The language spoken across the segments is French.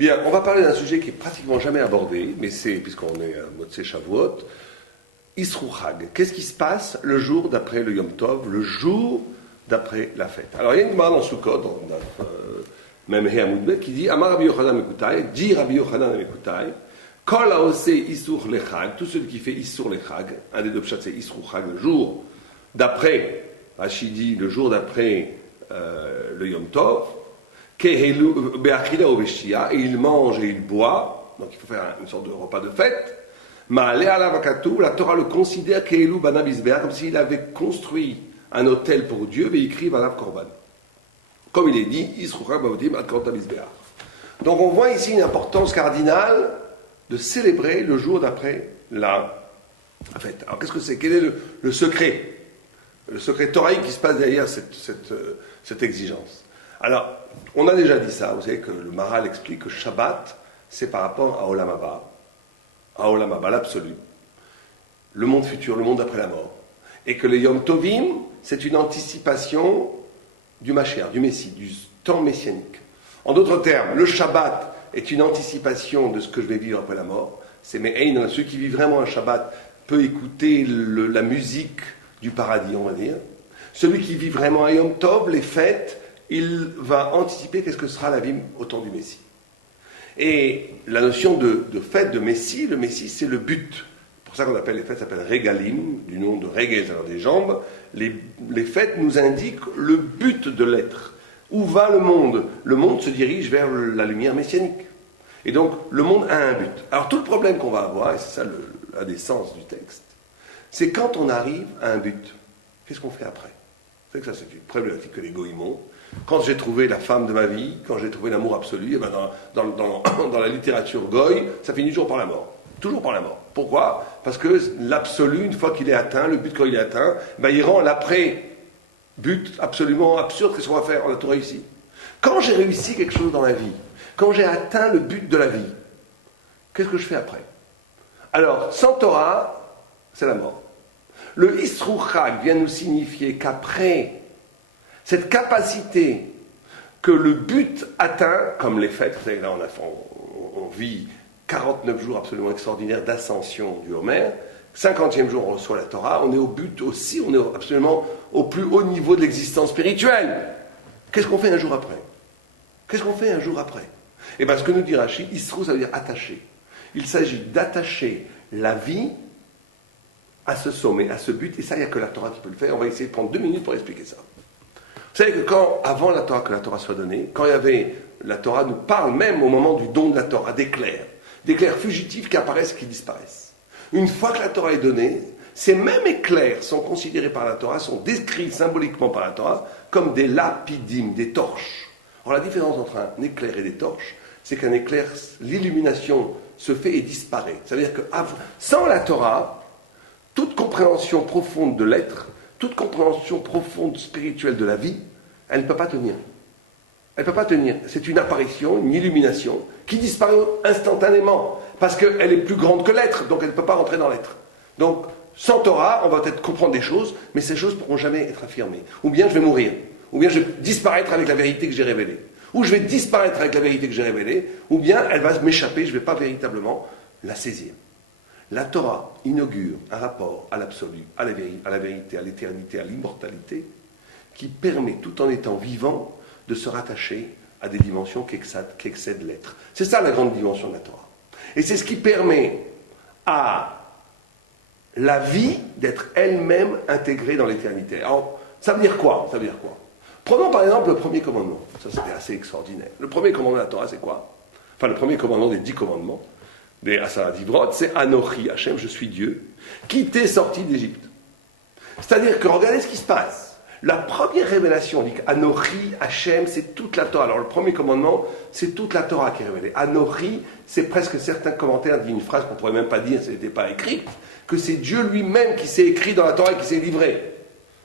Bien, on va parler d'un sujet qui est pratiquement jamais abordé, mais c'est, puisqu'on est à Motzei Shavuot, Isru Chag. Qu'est-ce qui se passe le jour d'après le Yom Tov, le jour d'après la fête? Alors, il y a une demande dans Sukkot, dans même Héamoudbet, qui dit Amar Rabbi Yochanan Mekutai, dit Rabbi Yochanan Mekutai, Kol haose Isur Lechag, tout celui qui fait Isur Lechag, un des deux pshats c'est Isru Chag, le jour d'après, Rashi dit le jour d'après le Yom Tov, et il mange et il boit, donc il faut faire une sorte de repas de fête. La Torah le considère comme s'il avait construit un autel pour Dieu, et écrit Valav Korban. Comme il est dit, donc on voit ici une importance cardinale de célébrer le jour d'après la fête. Alors qu'est-ce que c'est? Quel est le secret? Le secret thoraïque qui se passe derrière cette exigence. Alors, on a déjà dit ça, vous savez que le Maharal explique que Shabbat, c'est par rapport à Olam Haba, l'absolu, le monde futur, le monde après la mort. Et que le Yom Tovim, c'est une anticipation du Mashiach, du Messie, du temps messianique. En d'autres termes, le Shabbat est une anticipation de ce que je vais vivre après la mort. C'est Me'ein, celui qui vit vraiment un Shabbat peut écouter la musique du paradis, on va dire. Celui qui vit vraiment un Yom Tov, les fêtes, il va anticiper qu'est-ce que sera la vie au temps du Messie. Et la notion de fête, de Messie, le Messie, c'est le but. C'est pour ça qu'on appelle les fêtes, ça s'appelle Regalim, du nom de Regel, c'est-à-dire des jambes. Les fêtes nous indiquent le but de l'être. Où va le monde? Le monde se dirige vers la lumière messianique. Et donc, le monde a un but. Alors, tout le problème qu'on va avoir, et c'est ça l'un des sens du texte, c'est quand on arrive à un but, qu'est-ce qu'on fait après? C'est que ça, c'est une problématique que les goïms ont. Quand j'ai trouvé la femme de ma vie, quand j'ai trouvé l'amour absolu, et ben dans la littérature goï, ça finit toujours par la mort. Toujours par la mort. Pourquoi? Parce que l'absolu, une fois qu'il est atteint, le but quand il est atteint, ben il rend l'après-but absolument absurde. Qu'est-ce qu'on va faire? On a tout réussi. Quand j'ai réussi quelque chose dans la vie, quand j'ai atteint le but de la vie, qu'est-ce que je fais après? Alors, sans Torah, c'est la mort. Le Isru Chag vient nous signifier qu'après cette capacité que le but atteint, comme les fêtes, vous savez, là on vit 49 jours absolument extraordinaires d'ascension du Homer, 50e jour on reçoit la Torah, on est au but aussi, on est absolument au plus haut niveau de l'existence spirituelle. Qu'est-ce qu'on fait un jour après? Qu'est-ce qu'on fait un jour après? Eh bien ce que nous dit Rashi, Isru ça veut dire attacher. Il s'agit d'attacher la vie à ce sommet, à ce but, et ça il n'y a que la Torah qui peut le faire. On va essayer de prendre 2 minutes pour expliquer ça. Vous savez que avant la Torah, que la Torah soit donnée, quand il y avait, la Torah nous parle même au moment du don de la Torah, d'éclairs fugitifs qui apparaissent et qui disparaissent. Une fois que la Torah est donnée, ces mêmes éclairs sont considérés par la Torah, sont décrits symboliquement par la Torah comme des lapidim, des torches. Alors la différence entre un éclair et des torches, c'est qu'un éclair, l'illumination se fait et disparaît. Ça veut dire que sans la Torah, toute compréhension profonde de l'être, toute compréhension profonde spirituelle de la vie, elle ne peut pas tenir. Elle ne peut pas tenir. C'est une apparition, une illumination, qui disparaît instantanément, parce qu'elle est plus grande que l'être, donc elle ne peut pas rentrer dans l'être. Donc, sans Torah, on va peut-être comprendre des choses, mais ces choses ne pourront jamais être affirmées. Ou bien je vais mourir, ou bien je vais disparaître avec la vérité que j'ai révélée. Ou je vais disparaître avec la vérité que j'ai révélée, ou bien elle va m'échapper, je ne vais pas véritablement la saisir. La Torah inaugure un rapport à l'absolu, à la vérité, à l'éternité, à l'immortalité, qui permet, tout en étant vivant, de se rattacher à des dimensions qui excèdent l'être. C'est ça la grande dimension de la Torah. Et c'est ce qui permet à la vie d'être elle-même intégrée dans l'éternité. Alors, ça veut dire quoi? Prenons par exemple le premier commandement. Ça, c'était assez extraordinaire. Le premier commandement de la Torah, c'est quoi? Enfin, le premier commandement des 10 commandements, des Asara Divrot, c'est Anochi Hachem, je suis Dieu, qui t'est sorti d'Égypte. C'est-à-dire que regardez ce qui se passe. La première révélation, on dit qu'Anochi Hachem, c'est toute la Torah. Alors le premier commandement, c'est toute la Torah qui est révélée. Anochi, c'est presque certains commentaires disent une phrase qu'on ne pourrait même pas dire si elle n'était pas écrite, que c'est Dieu lui-même qui s'est écrit dans la Torah et qui s'est livré.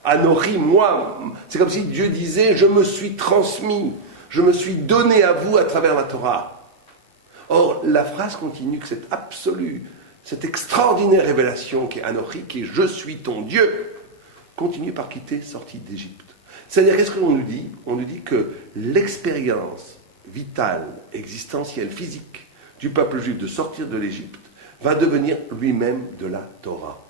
Anochi, moi, c'est comme si Dieu disait, je me suis transmis, je me suis donné à vous à travers la Torah. Or, la phrase continue que cette absolue, cette extraordinaire révélation qui est Anochi, qui est « Je suis ton Dieu », continue par qui t'es sorti d'Égypte. C'est-à-dire, qu'est-ce que l'on nous dit? On nous dit que l'expérience vital, existentiel, physique du peuple juif de sortir de l'Égypte va devenir lui-même de la Torah.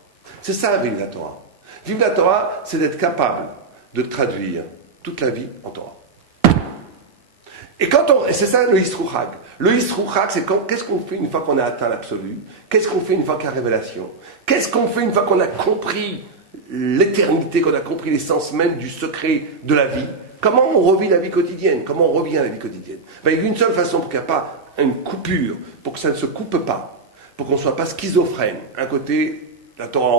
C'est ça, vivre la Torah. Vivre la Torah, c'est d'être capable de traduire toute la vie en Torah. Et c'est ça le Yisrouchag. Le Yisrouchag, c'est qu'est-ce qu'on fait une fois qu'on a atteint l'absolu? Qu'est-ce qu'on fait une fois qu'il y a révélation? Qu'est-ce qu'on fait une fois qu'on a compris l'éternité, qu'on a compris l'essence même du secret de la vie? Comment on revit la vie quotidienne? Comment on revient à la vie quotidienne? Il y a une seule façon pour qu'il n'y ait pas une coupure, pour que ça ne se coupe pas, pour qu'on ne soit pas schizophrène. Un côté, la Torah